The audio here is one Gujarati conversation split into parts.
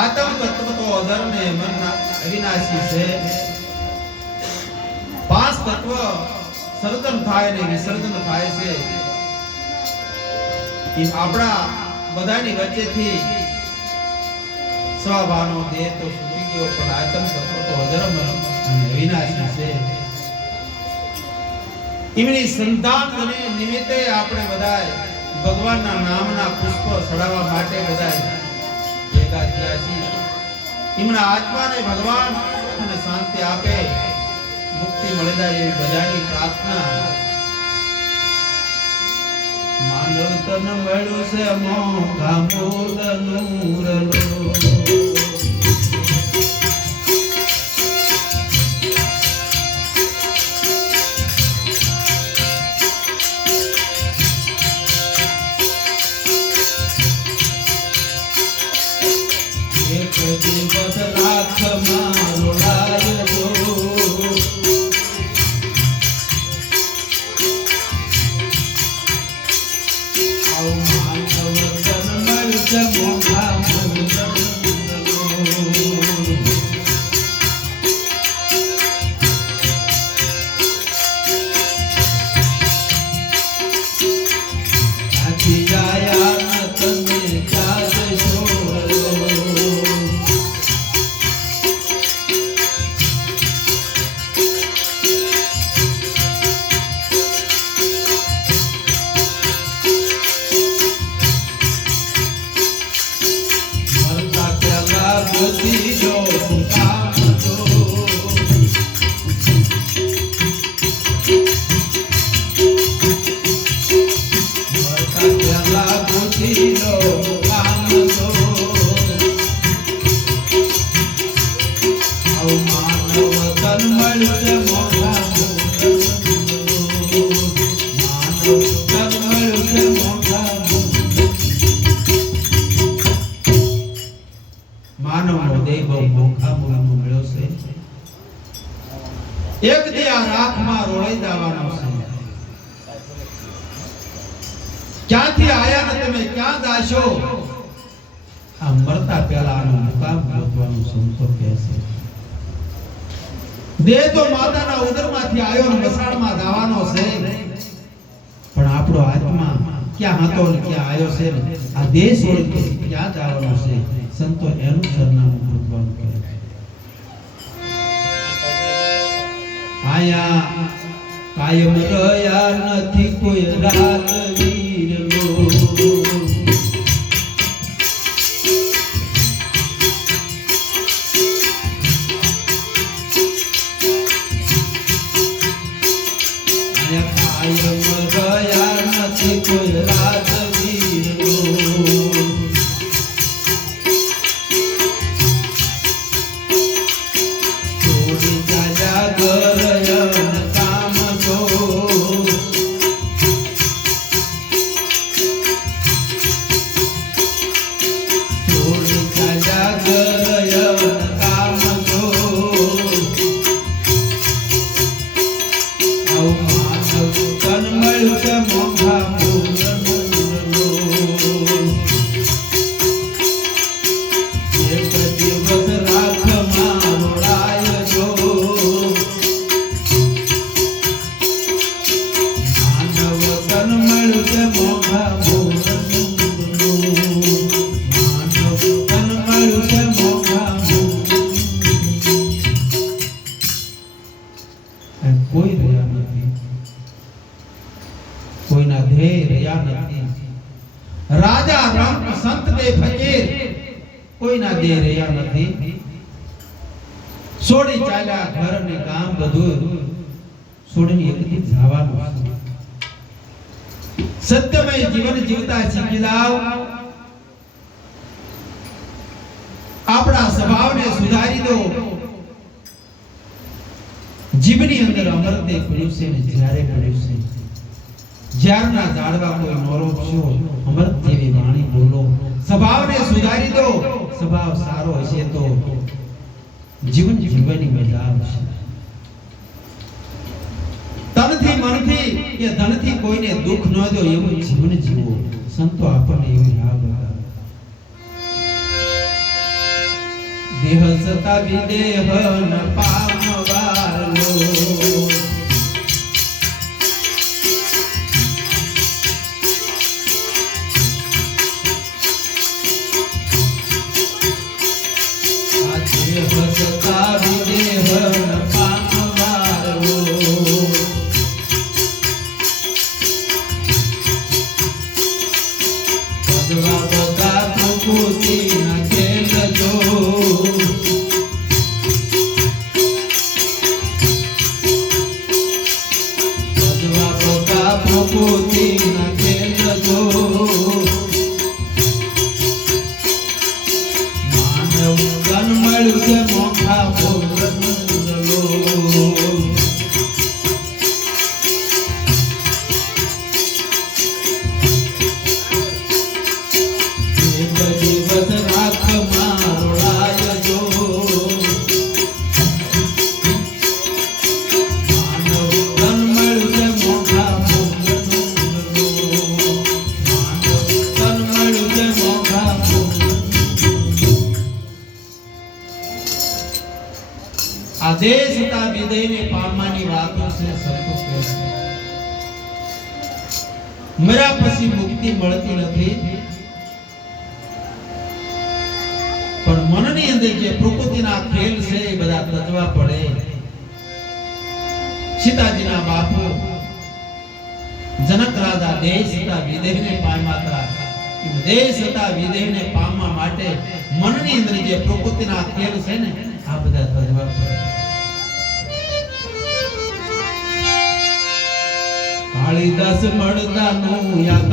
આત્મ તત્વ તો અધર ને મનના અવિનાશી છે. પાંચ તત્વ સર્જન થાય ને વિસર્જન થાય છે. એ આપણા બધાની વચ્ચેથી સ્વભાવનો દેહ તો છૂટી ગયો, પણ આત્મ તત્વ તો અધર્મ અને અવિનાશી છે. એમની સંતાન નિમિત્તે આપણે બધા ભગવાનના નામના પુષ્પ ચડાવવા માટે બધા ભેગા થયા છીએ. એમના આત્માને ભગવાન અને શાંતિ આપે, મુક્તિ મળી જાય એવી બધાની પ્રાર્થના. માનવ તન મળ્યું છે મોંઘા મોલનું રલો. એક દી આ રાખમાં રોળાઈ જવાનો છે. ક્યાંથી આયા ને તમે ક્યાં જાશો? આ મરતા પહેલાનું મુકામ ગોતવાનું સંતો કહે છે. દેહ તો માતાના ઉદરમાંથી આવ્યો ને મસાણમાં જવાનો છે, પણ આપણો આત્મા ક્યાં હતો ને ક્યાં આવ્યો છે? આ દેહ છોડી ક્યાં જવાનો છે? સંતો એનું સરનામું ગોતવાનું કહે છે. આયા કાયમ રહ્યા નથી કોઈ રાત વીરલો. આયા કાયમ રહ્યા નથી કોઈ રાત વીરલો. છોડી જાજા ઘર કોઈના ધ્યેય રહ્યા નથી. રાજા રંક સંત કે ફકીર કોઈના દેહ રહ્યા નથી. છોડી ચાલ્યા ઘર ને કામ બધું છોડીને એકથી જવાનું. સત્યમય જીવન જીવતા શીખી જાવ. આપણા સ્વભાવને સુધારી દો. જીભની અંદર અમૃતે પડ્યું છે ને જ્યારે પડ્યું છે. જ્યારના ઝાડવા કોઈ નોરો છો, અમૃત જેવી વાણી બોલો. સ્વભાવને સુધારી દો. સ્વભાવ સારો હશે તો જીવન જીવવાની મજા આવશે. તનથી મનથી કે ધનથી કોઈને દુઃખ ન દો એવું જીવન જીવો. સંતો આપણને એવું રાહ બતાવે. વિહસતા વિદેહન પામવારલો વિહસતા વિદેહન પામવારલો પદવા બધા પ્રકૃતિના ખેલ જો પ્રકૃતિના ખેલ જો માનવ તન મળ્યું છે મોખા ભોગલો એક દિવસ રાખ મારોડાય જો માનવ તન મળ્યું છે મોખા આદેશતા વિદેયને પામવાની વાતો છે સંતો કહે છે મર્યા પછી મુક્તિ મળતી નથી પણ મનની અંદર જે પ્રકૃતિના ખેલ છે એ બધા તજવા પડે સીતાજીના બાપુ જનક રાજા દેશતા વિદેયને પામ્યા હતા દેશતા વિદેયને પામવા માટે મનની અંદર જે પ્રકૃતિના ખેલ છે ને આ બધા તજવા પડે કાળીદાસ મળદાનું યાદ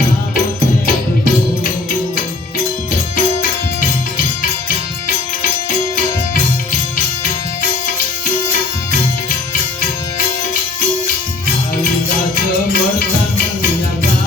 કાળીદાસ મળદાનું યાદ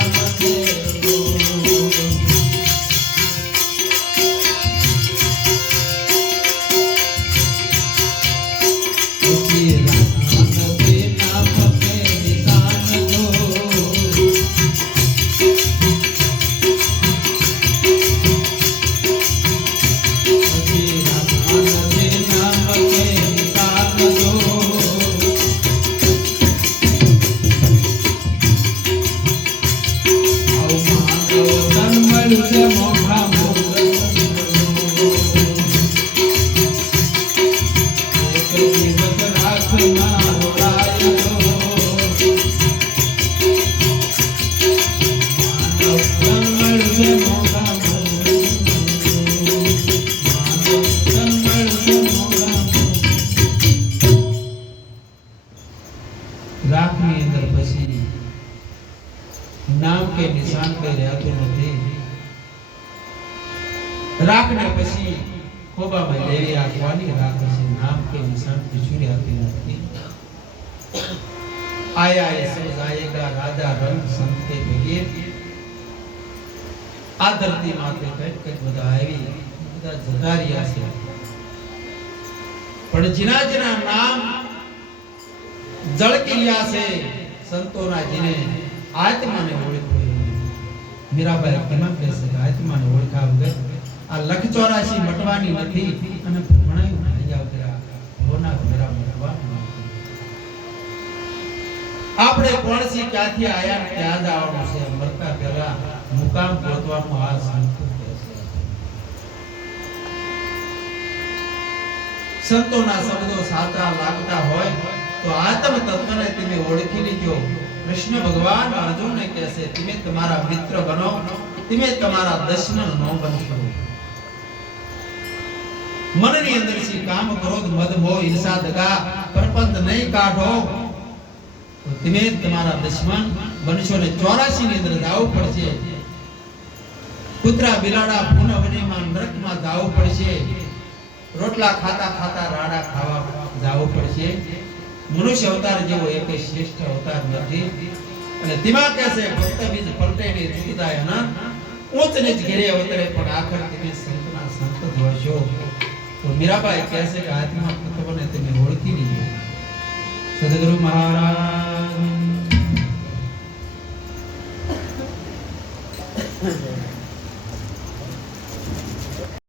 રાખની અંદર પછી નામ કે નિશાન કઈ રહેતું નથી રાખને પછી ખોબામાં લેવી રાખવાની રાખ છે નામ કે નિશાન કશું રહેતી નથી આયા એ સબ જાયેગા રાજા રંગ સંત કે બગીર આ ધરતી માથે કઈ બધા આવી બધા જતા રહ્યા છે પણ જીના જીના નામ જળકી રહ્યા છે સંતોના જીને આત્માને ઓળખ્યો મીરાબાઈ કેમ કહેશે કે આત્માને ઓળખાવ વગર આ લખ 84 મટવાની નથી અને ભણાયું થઈ જાવ કરા હોના મેરા મટવા આપણે કોણ છે ક્યાંથી આયા ક્યાં જવાનું છે મરતા પહેલા મુકામ પહોંચવાનું આ સંત કહેશે સંતોના શબ્દો સાચા લાગતા હોય તો આત્મ તત્વને તમે ઓળખી લીધો કૃષ્ણ ભગવાન અર્જુનને કહેશે તમે તમારા મિત્ર બનો તમે તમારા દુશ્મન ન બનશો મનની અંદર થી કામ ક્રોધ મદ મોહ ઈર્ષા દગા પરપંચ નહીં કાઢો તો તમે તમારા દુશ્મન બનશો ને 84 ની અંદર જાવું પડશે કૂતરા બિલાડા પૂન વનેમાં નરકમાં જાવું પડશે રોટલા ખાતા ખાતા રાડા ખાવા જાવું પડશે મનુષ્ય અવતાર જેવો એક શ્રેષ્ઠ અવતાર નથી અને દિમાગ કહેશે ભક્ત બીજ પલટે ને ચૂકતાય ના ઊંચ નીચ ઘેરે અવતરે પણ આખર તમે સંતના સંત જોશો તો મીરાબાઈ કહેશે કે આત્મા તત્વને તમે ઓળખી લીધો સદગુરુ મહારાજ